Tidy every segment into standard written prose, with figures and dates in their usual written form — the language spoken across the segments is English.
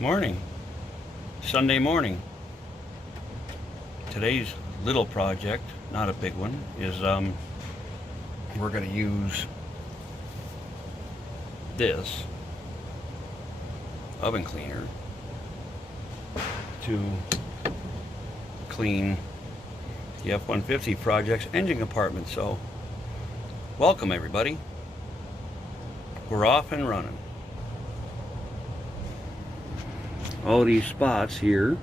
Morning, Sunday morning. Today's little project, not a big one, is we're going to use this oven cleaner to clean the F-150 project's engine compartment. So, welcome everybody. We're off and running. All these spots here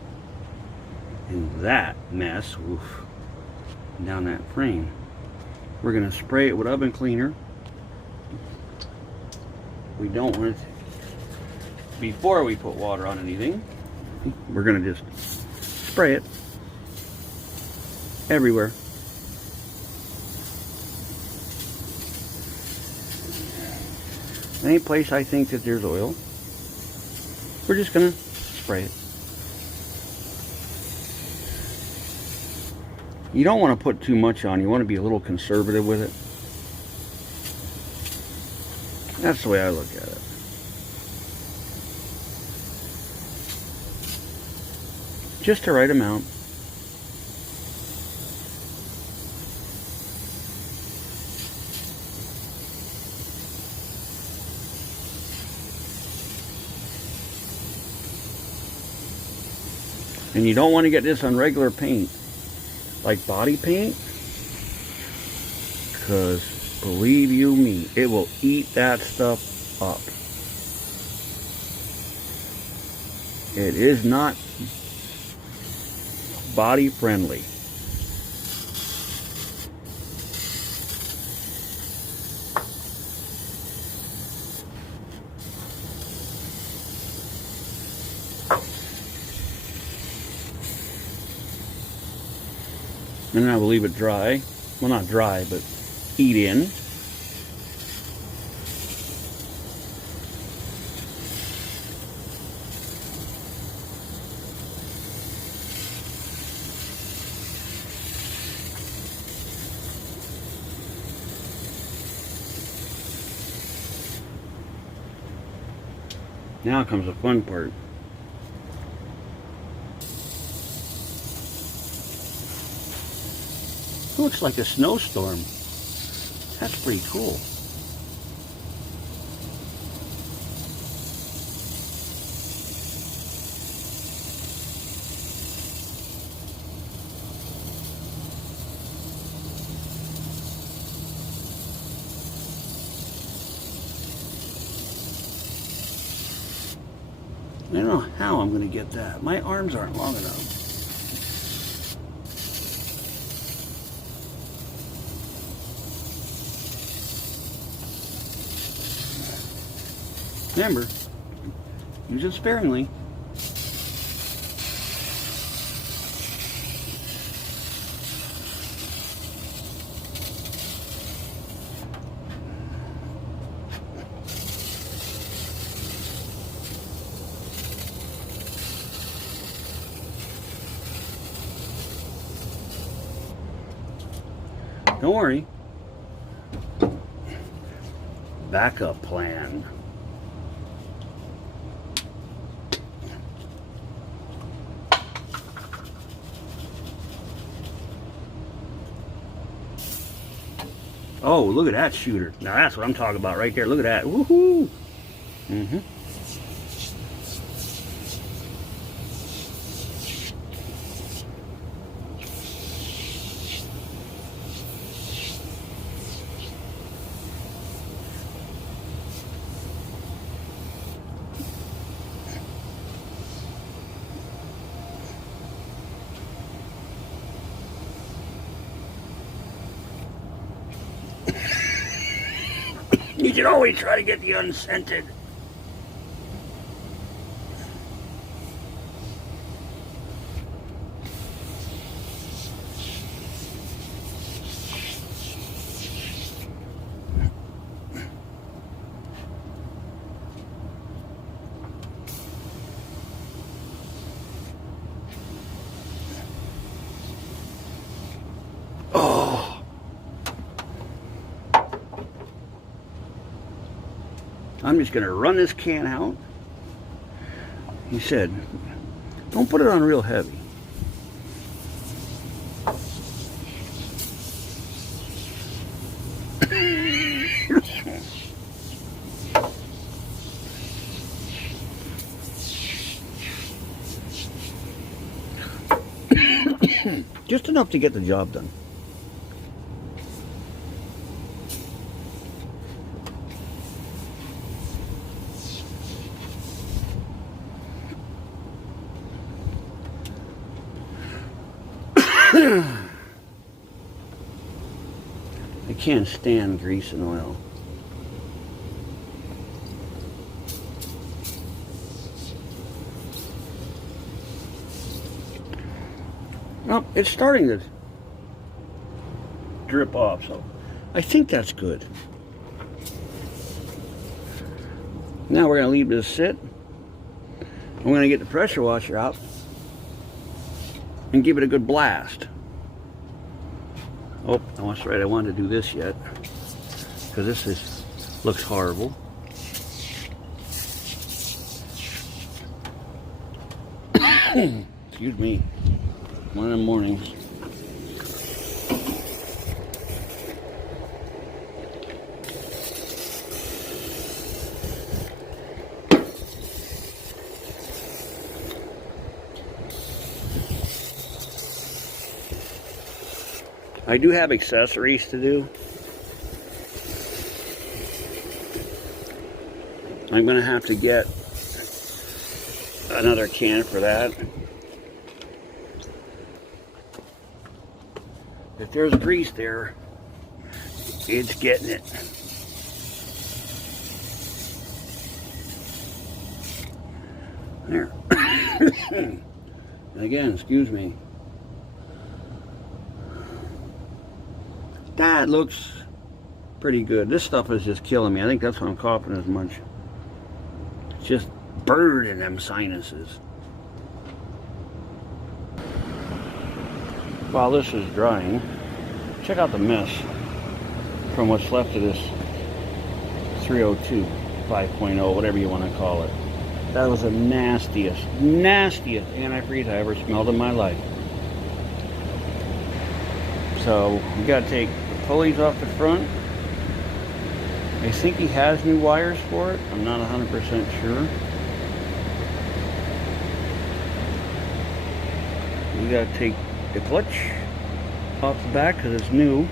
and that mess, oof, down that frame. We're going to spray it with oven cleaner. We don't want it before we put water on anything. We're going to just spray it everywhere. Any place I think that there's oil, we're just going to spray it. You don't want to put too much on. You want to be a little conservative with it. That's the way I look at it. Just the right amount. And you don't want to get this on regular paint, like body paint, because believe you me, it will eat that stuff up. It is not body friendly. And then I will leave it dry. Well, not dry, but eat in. Now comes the fun part. Looks like a snowstorm. That's pretty cool. I don't know how I'm going to get that. My arms aren't long enough. Remember, use it sparingly. Don't worry. Backup plan. Oh, look at that shooter. Now that's what I'm talking about right there. Look at that. Woohoo! Mm-hmm. You should always try to get the unscented. I'm just going to run this can out he said, don't put it on real heavy. Just enough to get the job done. I can't stand grease and oil. Well, it's starting to drip off, so I think that's good. Now we're going to leave this sit. I'm going to get the pressure washer out and give it a good blast. Oh, that's right, I wanted to do this yet, because this looks horrible. Excuse me, one of them mornings. I do have accessories to do. I'm going to have to get another can for that. If there's grease there, it's getting it. There. Again, excuse me. That looks pretty good. This stuff is just killing me. I think that's why I'm coughing as much. It's just burning them sinuses. While this is drying, check out the mess from what's left of this 302 5.0, whatever you want to call it. That was the nastiest antifreeze I ever smelled in my life. So we got to take the pulleys off the front. I think he has new wires for it. I'm not 100% sure. We got to take the clutch off the back because it's new,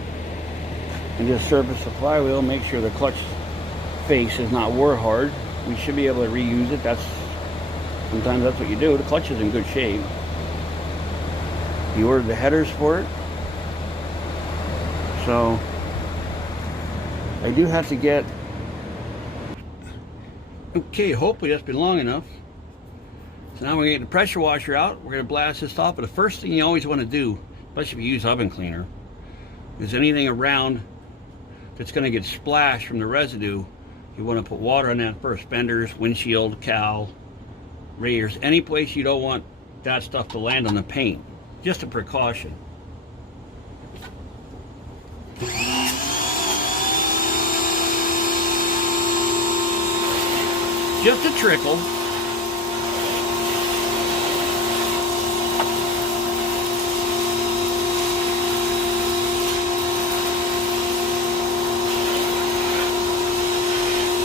and just service the flywheel. Make sure the clutch face is not war hard. We should be able to reuse it. Sometimes that's what you do. The clutch is in good shape. You ordered the headers for it. So I do have to get, okay, hopefully that's been long enough. So now we're going to get the pressure washer out. We're going to blast this off. But the first thing you always want to do, especially if you use oven cleaner, is anything around that's going to get splashed from the residue, you want to put water on that first. Fenders, windshield, cowl, radiators, any place you don't want that stuff to land on the paint. Just a precaution. Just a trickle.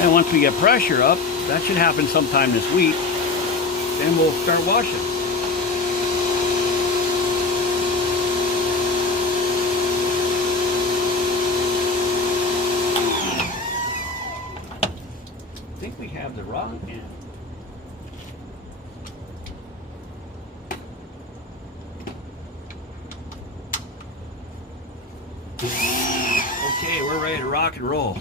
And once we get pressure up, that should happen sometime this week, then we'll start washing. I think we have the wrong end. Okay, we're ready to rock and roll.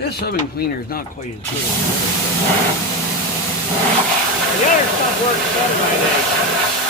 This oven cleaner is not quite as good as the other stuff. The other stuff works better, I think.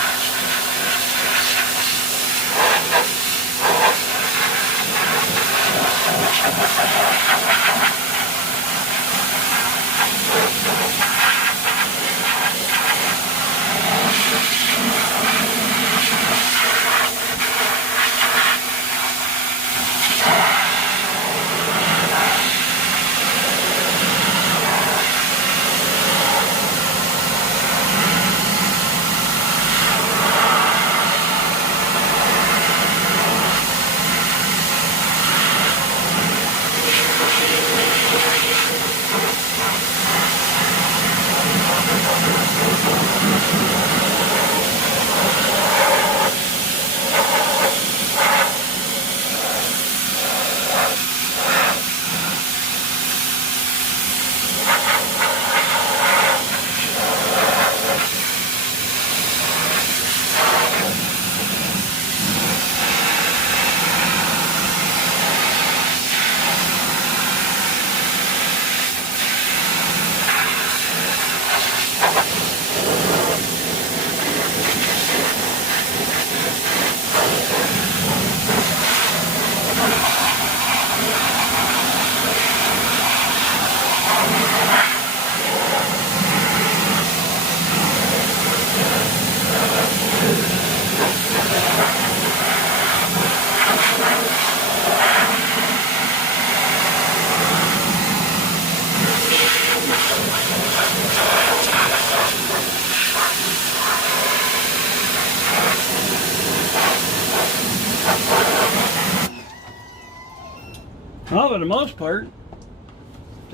Well, for the most part,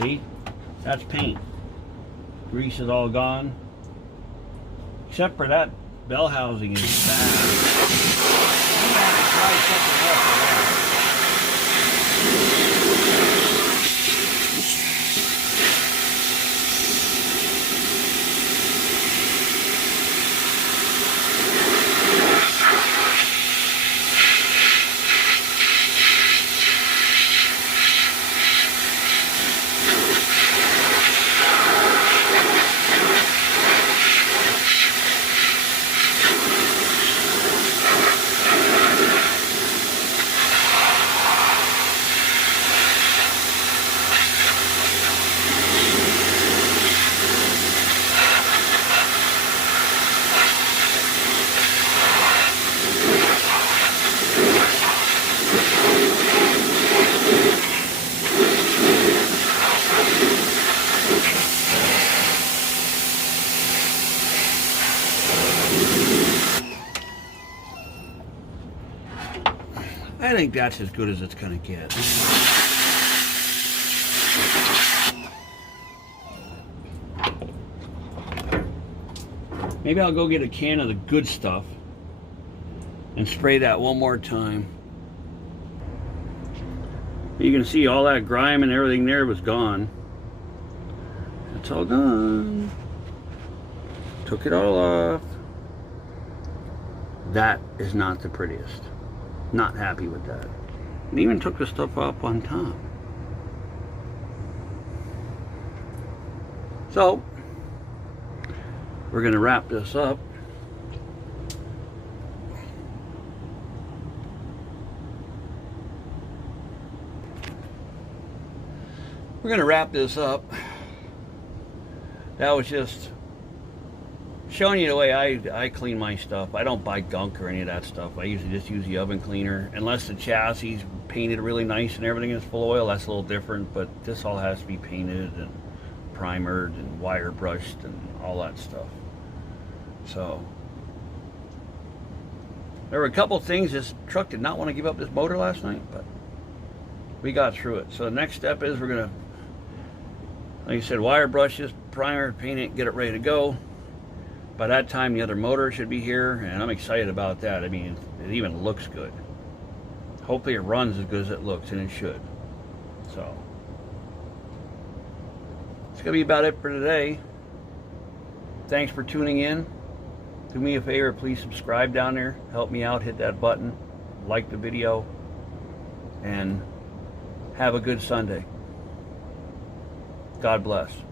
see, that's paint. Grease is all gone. Except for that bell housing is bad. I think that's as good as it's going to get. Maybe I'll go get a can of the good stuff and spray that one more time. You can see all that grime and everything there was gone. It's all gone. Took it all off. That is not the prettiest. Not happy with that. And even took the stuff up on top. So, we're going to wrap this up. We're going to wrap this up. That was just showing you the way I clean my stuff. I don't buy gunk or any of that stuff. I usually just use the oven cleaner. Unless the chassis is painted really nice and everything is full of oil, that's a little different. But this all has to be painted and primered and wire brushed and all that stuff. So there were a couple things. This truck did not want to give up this motor last night, but we got through it. So the next step is we're going to, like I said, wire brush this, primer, paint it, get it ready to go. By that time, the other motor should be here, and I'm excited about that. I mean, it even looks good. Hopefully it runs as good as it looks, and it should. So, it's going to be about it for today. Thanks for tuning in. Do me a favor, please subscribe down there. Help me out, hit that button. Like the video. And have a good Sunday. God bless.